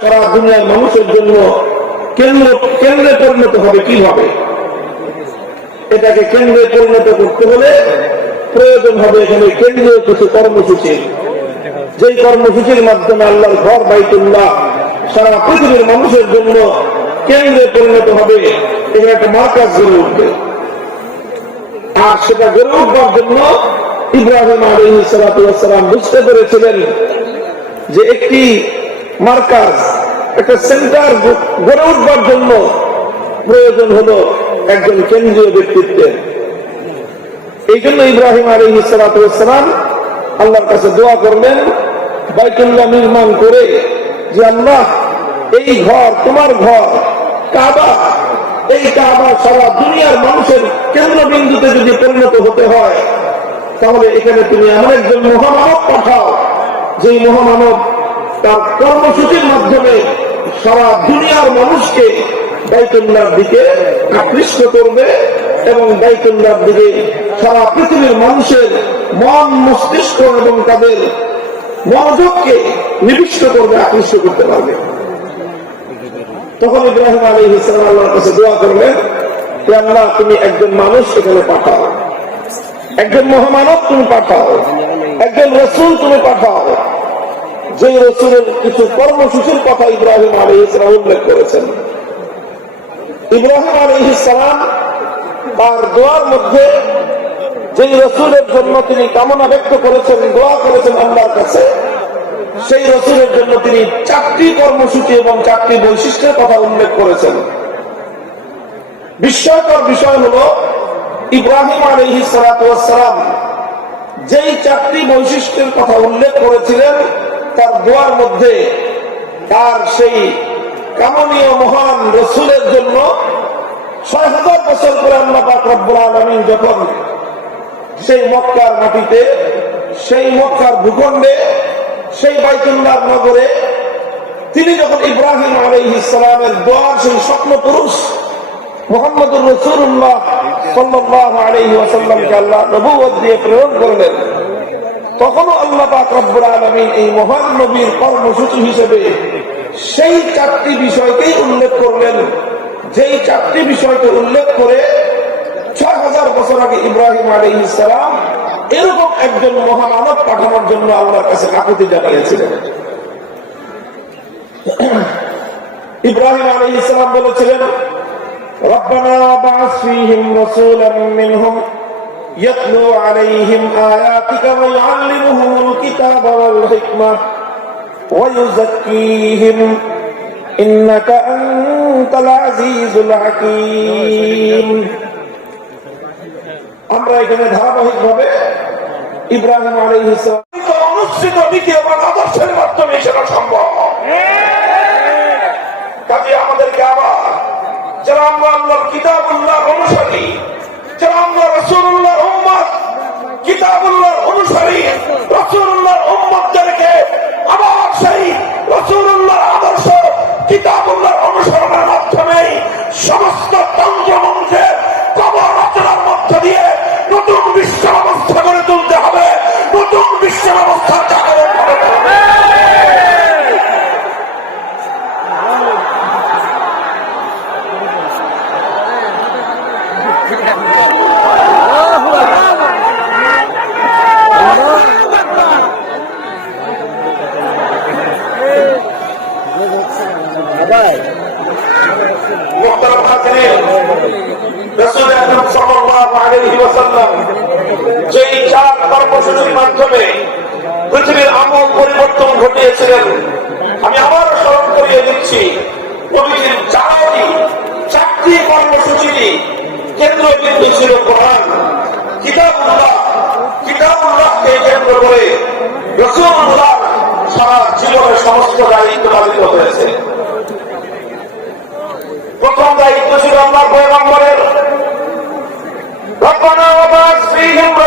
সারা দুনিয়ার মানুষের জন্য কেন্দ্র কেন্দ্রে পরিণত হবে কীভাবে এটাকে কেন্দ্রে পরিণত করতে হলে প্রয়োজন হবে এখানে কেন্দ্রীয় কিছু কর্মসূচি। যেই কর্মসূচির মাধ্যমে আল্লাহর ঘর বাইতুল্লাহ সারা পৃথিবীর মানুষের জন্য কেন্দ্রে পরিণত হবে, এখানে একটা মার্কাজ গড়ে উঠবে। আর সেটা গড়ে উঠবার জন্য ইব্রাহিম আলী সালাম বুঝতে পেরেছিলেন যে একটি মার্কাজ, একটা সেন্টার গড়ে উঠবার জন্য প্রয়োজন হলো একজন কেন্দ্রীয় ব্যক্তিত্বের এই জন্য ইব্রাহিম আলী সালাম আল্লাহর কাছে দোয়া করলেন, বাইতুল্লাহ নির্মাণ করে যে আল্লাহ, এই ঘর, তোমার ঘর, কাবা, এই কাবা সারা দুনিয়ার মানুষের কেন্দ্রবিন্দুতে যদি পরিণত হতে হয়, তাহলে এখানে তুমি এমন একজন মহামানব পাঠাও যে মহামানব তার কর্মসূচির মাধ্যমে সারা দুনিয়ার মানুষকে বাইতুল্লাহর দিকে আকৃষ্ট করবে এবং বাইতুল্লাহর দিকে সারা পৃথিবীর মানুষের মন মস্তিষ্ক এবং তাদের মনোযোগকে নিবিষ্ট করবে, আকৃষ্ট করতে পারবে। তখন ইব্রাহিম আলী ইসলাম আল্লাহর কাছে দোয়া করলেন যে আল্লাহ, তুমি একজন মানুষ এখানে পাঠাও। একজন মহামানব তুমি পাঠাও। একজন রসুল তুমি পাঠাও। যে রসুলের কিছু কর্মসূচির কথা ইব্রাহিম আলী ইসলাম উল্লেখ করেছেন। ইব্রাহিম আলী ইসলাম তার দোয়ার মধ্যে যেই রসুলের জন্য তিনি কামনা ব্যক্ত করেছেন, দোয়া করেছেন আল্লাহর কাছে, সেই রসুলের জন্য তিনি চারটি কর্মসূচি এবং চারটি বৈশিষ্ট্যের কথা উল্লেখ করেছেন। বিস্ময়কর বিষয় হল, ইব্রাহিম আলহি সালাম যেই চারটি বৈশিষ্ট্যের কথা উল্লেখ করেছিলেন তার দোয়ার মধ্যে তার সেই কামনীয় মহান রসুলের জন্য ছয় হাজার বছর পরে আল্লাহ পাক রব্বুল আলমিন যখন সেই মক্কার মাটিতে, সেই মক্কার ভূখণ্ডে, সেই বাইতুল্লাহ নগরে তিনি যখন ইব্রাহিম আলী ইসলামের দোয়ার সেই স্বপ্ন পুরুষ মোহাম্মদুর রসুল্লাহ সাল্লাহ আলহি ওয়াসাল্লামকে আল্লাহ নবুয় দিয়ে প্রেরণ করলেন। তখনও আল্লাহ পাক আলমী এই মহান নবীর কর্মসূচি হিসেবে সেই চারটি বিষয়কেই উল্লেখ করলেন। যেই চারটি বিষয়কে উল্লেখ করে ছয় হাজার বছর আগে ইব্রাহিম আলী ইসলাম এরকম একজন মহামানব পাঠানোর জন্য আল্লাহর কাছে কাকুতি জানিয়েছিলেন। ইব্রাহিম আলী ইসলাম বলেছিলেন, রব্বানা বাস ফিহিম মিনহুম يتلو عليهم آياتك ويعلمهم الكتاب والحكمة ويزكيهم إنك أنت العزيز الحكيم আমরা এখানে ধারাবাহিক ভাবে ইব্রাহিম আলী ইসলাম অনুষ্ঠিত নীতি এবং আদর্শের মাধ্যমে সেটা সম্ভব কাজে আমাদেরকে আবার যারা আমরা আল্লাহর কিতাবুল্লাহ অনুসারী যারা আমরা রসুল্লাহর উম্মত কিতাবুল্লাহর অনুসারী রসুল্লাহর উম্মতদেরকে আবার সেই রসুল্লাহর আদর্শ কিতাবুল্লাহর অনুসরণের মাধ্যমে সমস্ত তন্ত্র মন্ত্রের কবর রচনার মধ্য দিয়ে নতুন বিশ্ব ব্যবস্থা গড়ে তুলতে হবে নতুন বিশ্ব ব্যবস্থা জাগরণ করতে হবে মোহতারাম হাজিরিন রাসূল আকরাম সাল্লাল্লাহু আলাইহি ওয়াসাল্লাম যে এই চার কর্মসূচির মাধ্যমে পৃথিবীর আমল পরিবর্তন ঘটিয়েছিলেন, আমি আবার স্মরণ করিয়ে দিচ্ছি, প্রতিদিন চারটি চারটি কর্মসূচিটি কেন্দ্রবিন্দু ছিল প্রধান। কিতাবুল্লাহ, কিতাবুল্লাহকে কেন্দ্র করে রসুল্লাহ সারা জীবনের সমস্ত দায়িত্ব পালিত হয়েছে। প্রথম দায়িত্ব ছিল আমরা পয়গম্বরের। রব্বানা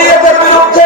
জাহিলিয়াতের বিরুদ্ধে